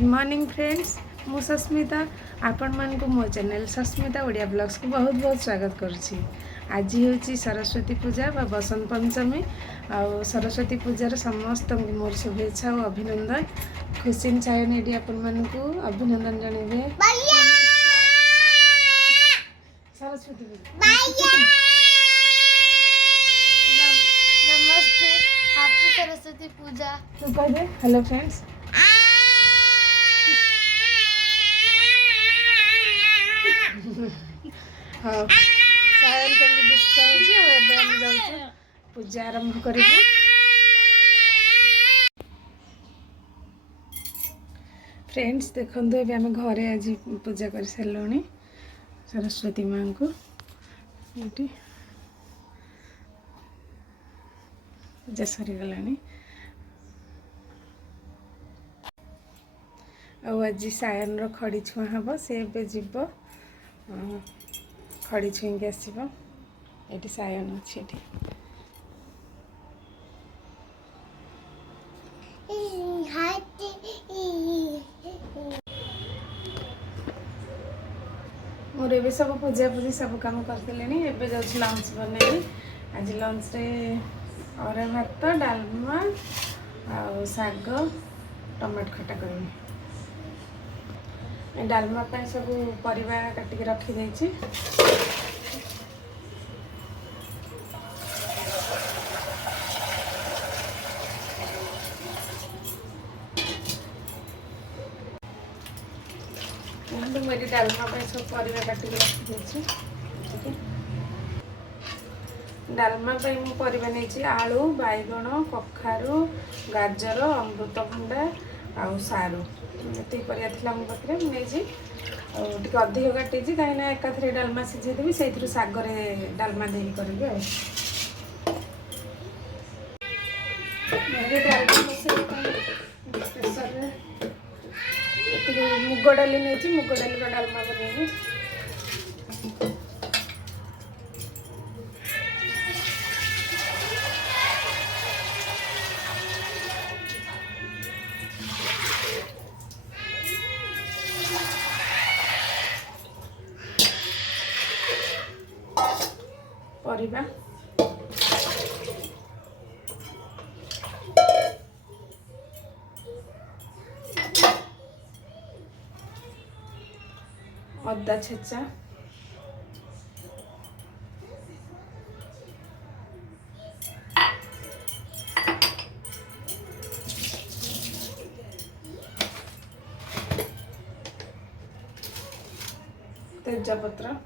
Good morning friends, मु सस्मिता आपण मान को मो चैनल सस्मिता ओडिया ब्लॉग्स को बहुत बहुत स्वागत करुच्ची। आज हूँ सरस्वती पूजा बा बसंत पंचमी आ सरस्वती पूजार समस्त मोर शुभेच्छा और अभिनंदन। खुशी सायन ये आपण मान को अभिनंदन जनइबे। सरस्वती नमस्ते, हैप्पी सरस्वती पूजा। तू कह दे हेलो फ्रेंड्स। हाँ सायन कभी दुष्ट हो पूजा आरंभ कर फ्रेंड्स देखो ये आम घरे आज पूजा कर सारे सरस्वती माँ को ये पूजा सरीगला। आज सायन खड़ी छुआ हम से जीव खड़ी छुईक आसो। ये सायन अच्छे मोर ए सब पूजा पूजी सब कम करदेली। एवं जाऊँ लंच बनैली। आज लंच रे अरे भात डालमा आ शाग टमाटो खटा कर डालमा सब परिवा काटिक रखी मुझे डालमा सब परिवा काटिक रखी डालमा मु परिवा नहीं आलू बैगण कखारू गाजर अमृतभंडा आउ सारू ये परिया था मो पाखे मुझे अधिक काटी कहीं एकाथरे डालमा सीझेदेवी से शागरे डालमा दे करी डालमा प्रेसर मुग डाली नहीं मुग डाली डालमा बन परिबा अदा छेचा तेजपत्र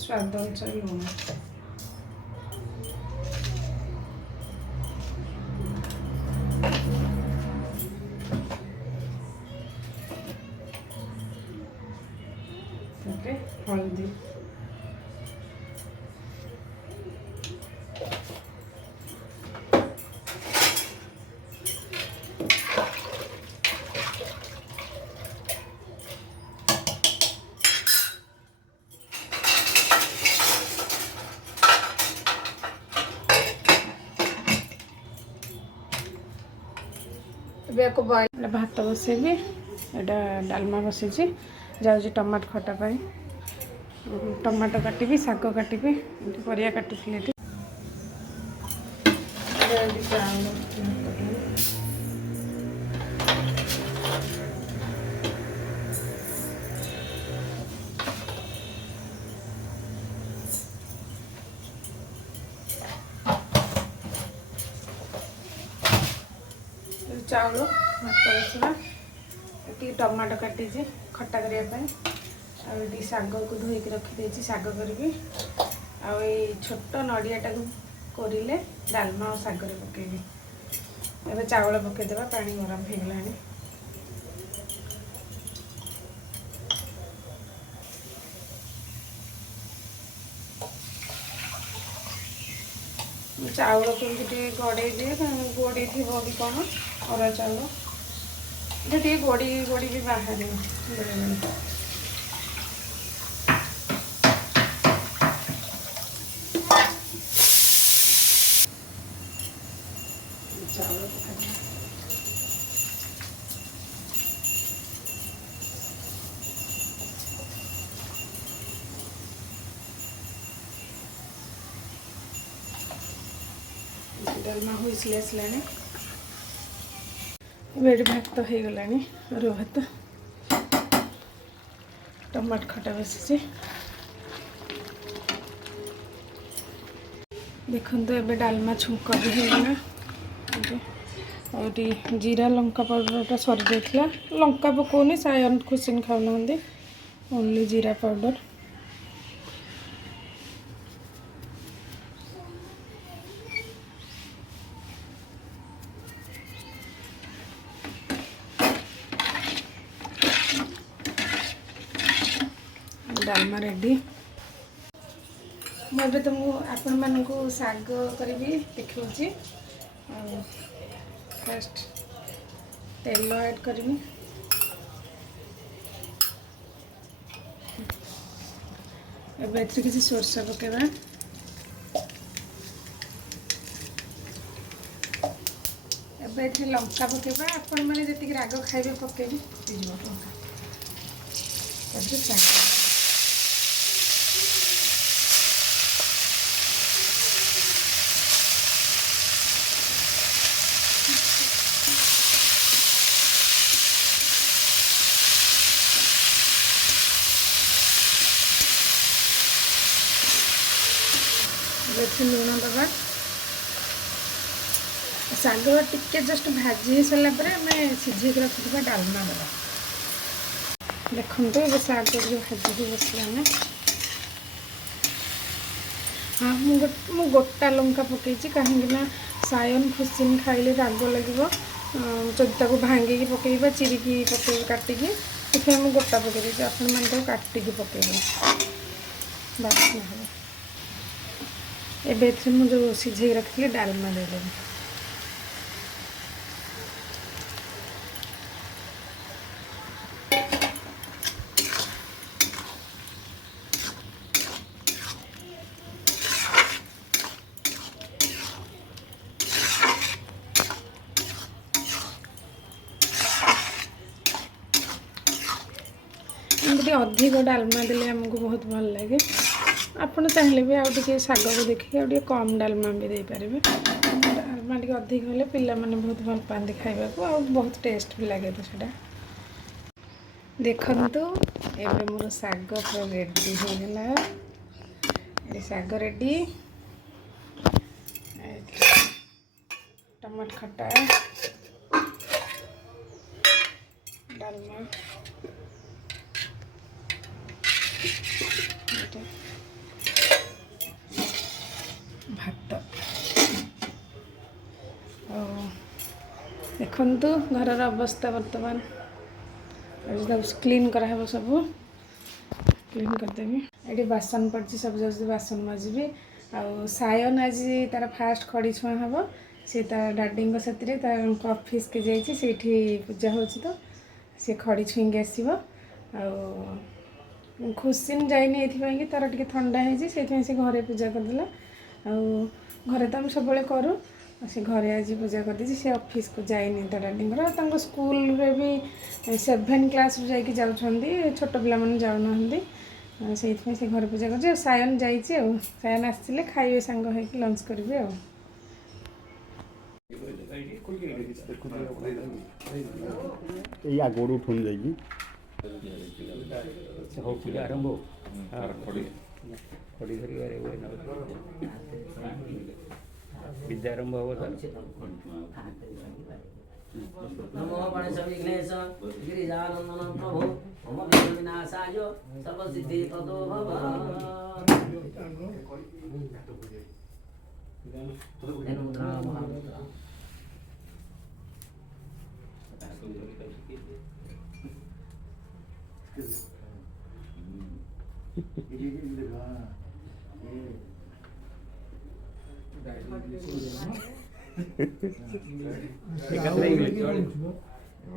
स्वाद अनुसार लुण हल्दी बॉइल भात बसैली एटा डालमा बसैची जाऊँ टमाटो खटा पाई टमाटो काटी शाग काटी परिया काटी चाउल भात बसला ये टमाटो काटी खटा करने शाग को धोईक रखी शाग करी छोट नड़ियाटा कोरिले डालमा और शागर पकेबी एवं चावल पकईदेवा पानी गरम हो गला चाउल को गड़े दिए गोड़ी थी कि कौन अरुआ चाउल ये गोड़ी गोड़ी भी बाहर बेले डालमा हुईसले आसलानी बेड भात तो हो गलानी अरुआ भात टमाटर खटा बसी देखो तो ये डालमा छुंक भी होगा और जीरा लंका पाउडर सरी जाता लंका पकाउनी सायन खुशिन खाऊना ओनली जीरा पाउडर डालमा रेडी मुझे तुमको आपण मान को साग करी देखी फर्स्ट तेल ऐड करी एबे किसी सोरस पकेबा एबे लंका पकेबा आपण मैंने जी राग खाइबे पकेबी फुटीज लंका लुण दबा साग टिके जस्ट भाजी सारा आम सीझे रखा डालमा दबा देखो ये साग जो भाजी बसलाना हाँ मु गोटा लंका पकई कहीं सायन खुशिन खाइले राग लगे जब भांगिकी पकईबा चिरिकी पकई काटिकी तो मुझे गोटा पकई आपण मैंने काटिकी पकईबे बास्ना हम एबे मुझे जो सीझे रखी डालमा देदेवी अधिक डालमा देले हमको बहुत भल लगे आपड़ चाहिए भी आगे शाग को देखिए आगे कम डालमा भी दे पारे डालमा टे अधिक हेल्ले पिला माने बहुत भल पाती खाइबा को आ बहुत टेस्ट भी लगे तो सेटा देखंतु एबे मोर शाग पूरा रेडी हो गला ये शाग रेडी टमाटर खट्टा डालमा भात देखु घर अवस्था बर्तमान क्लीन कराहब सब क्लीन करदेवी ये बासन पड़ी सब जल्दी बासन मजबी आ सायन आज तार फास्ट खड़ी छुआ हम सी डाडी से ऑफिस के जाइए पूजा हो तो सी खड़ी छुईक आसो खुशिन जाइनी ये तार टे थंडा होती से घरे पूजा करदेला घरे तो आम सब करूँ से घरे आज पूजा कर दी से ऑफिस को जाइनी तो डाडी स्कूल रे भी 7 क्लास जाकि जाऊँगी छोट पिला मैंने जाऊना से घर पूजा कर सायन जाइए सायन आसले खाइबे सांग हो लंच करेंगे आगड़ उठुन जाइए आरंभ खड़ी धरी विद्या आरंभ हम नमो गणेश विघ्नेश गिरिजानंदन प्रभु मम विनाशाय सर्वसिद्धि ततो भव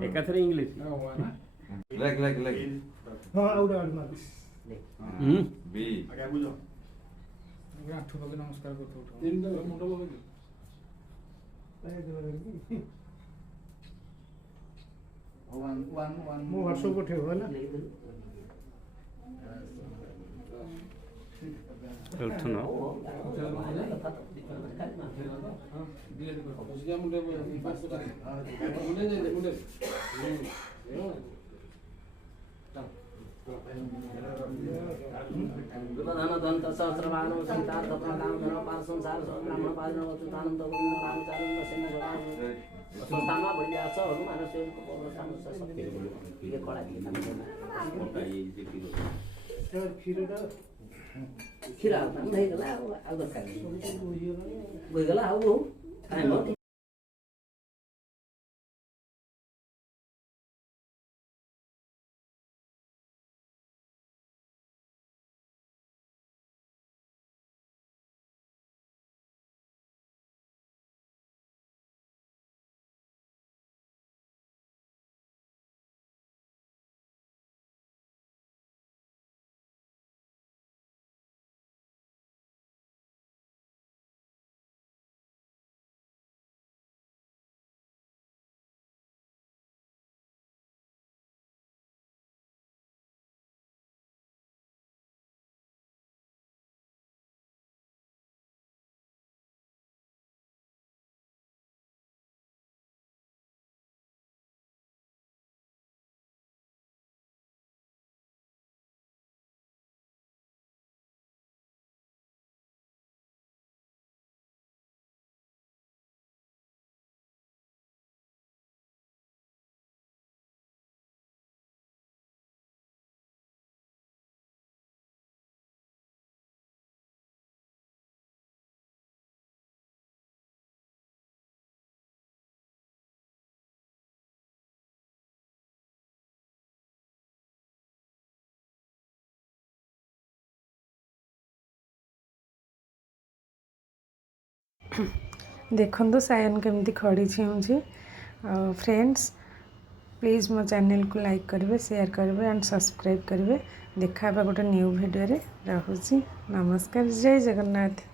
एकाथरे इंग्लिश लाइक हां आउडा आउडा मारिस बी आगे बुझो आगे आठु लगे नमस्कार करतो उठो तीन मुंडो लगे वन मो व्हाट्सएप को ठेव है ना उठुन विपदान दंत सहस्रबाणो संतार कपलादान धन पार संसार ब्राह्मण पालन वचुतानंद गोविंद रामचारण सेन जोड़ा संस्थानमा भइल्याछ हनुमान सेनको पौरस्थान शक्ति के कला खीरा नहीं गला अब खाली गई गला अब टाइम हो देखो सायन केमती खड़ी छेउछि। फ्रेंड्स प्लीज़ मो चैनल को लाइक करेंगे, शेयर करेंगे एंड सब्सक्राइब करेंगे। देखा गोटे न्यू वीडियो रे। रहुछि। नमस्कार। जय जगन्नाथ।